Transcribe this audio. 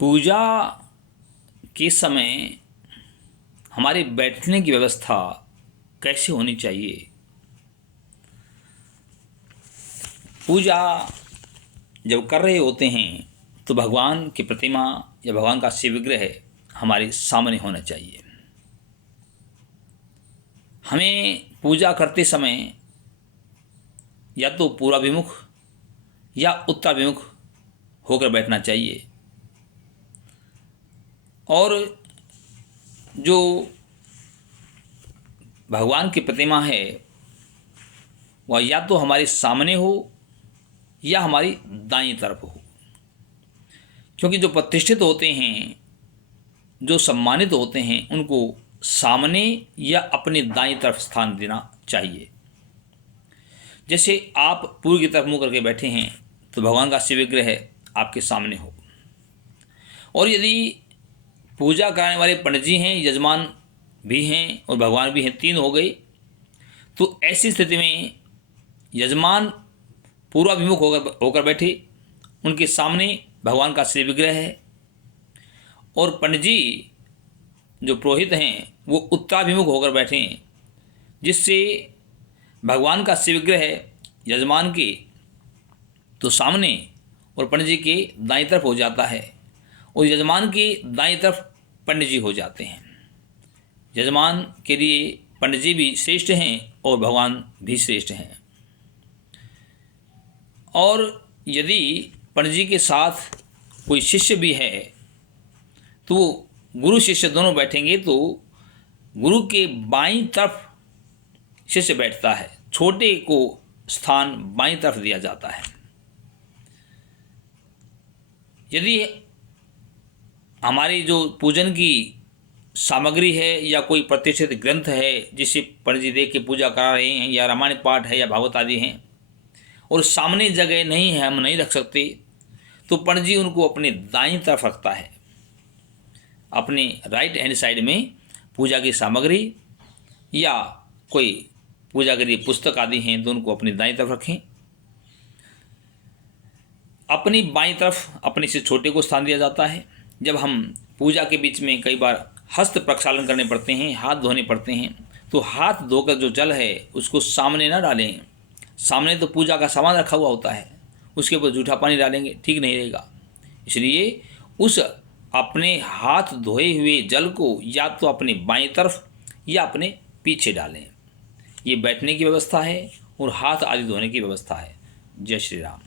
पूजा के समय हमारे बैठने की व्यवस्था कैसे होनी चाहिए। पूजा जब कर रहे होते हैं तो भगवान की प्रतिमा या भगवान का शिव विग्रह हमारे सामने होना चाहिए। हमें पूजा करते समय या तो पूर्वाभिमुख या उत्तराभिमुख होकर बैठना चाहिए और जो भगवान की प्रतिमा है वह या तो हमारे सामने हो या हमारी दाईं तरफ हो, क्योंकि जो प्रतिष्ठित होते हैं, जो सम्मानित होते हैं, उनको सामने या अपनी दाईं तरफ स्थान देना चाहिए। जैसे आप पूर्व की तरफ मुंह करके बैठे हैं तो भगवान का शिव विग्रह आपके सामने हो, और यदि पूजा कराने वाले पंडित जी हैं, यजमान भी हैं और भगवान भी हैं, तीन हो गए, तो ऐसी स्थिति में यजमान पूर्वाभिमुख होकर बैठे, उनके सामने भगवान का शिव विग्रह है, और पंडित जी जो पुरोहित हैं वो उत्तराभिमुख होकर बैठे, जिससे भगवान का शिव विग्रह यजमान के तो सामने और पंडित जी के दाईं तरफ हो जाता है, और यजमान के दाईं तरफ पंडित जी हो जाते हैं। यजमान के लिए पंडित जी भी श्रेष्ठ हैं और भगवान भी श्रेष्ठ हैं। और यदि पंडित जी के साथ कोई शिष्य भी है तो गुरु शिष्य दोनों बैठेंगे तो गुरु के बाईं तरफ शिष्य बैठता है, छोटे को स्थान बाईं तरफ दिया जाता है। यदि हमारी जो पूजन की सामग्री है या कोई प्रतिष्ठित ग्रंथ है जिसे पंडित जी देख के पूजा करा रहे हैं, या रामायण पाठ है या भागवत आदि हैं, और सामने जगह नहीं है, हम नहीं रख सकते, तो पंडित जी उनको अपने दाईं तरफ रखता है। अपने राइट हैंड साइड में पूजा की सामग्री या कोई पूजा के लिए पुस्तक आदि हैं तो उनको अपनी दाईं तरफ रखें। अपनी बाईं तरफ अपने से छोटे को स्थान दिया जाता है। जब हम पूजा के बीच में कई बार हस्त प्रक्षालन करने पड़ते हैं, हाथ धोने पड़ते हैं, तो हाथ धोकर जो जल है उसको सामने ना डालें। सामने तो पूजा का सामान रखा हुआ होता है, उसके ऊपर जूठा पानी डालेंगे ठीक नहीं रहेगा। इसलिए उस अपने हाथ धोए हुए जल को या तो अपनी बाईं तरफ या अपने पीछे डालें। ये बैठने की व्यवस्था है और हाथ आदि धोने की व्यवस्था है। जय श्री राम।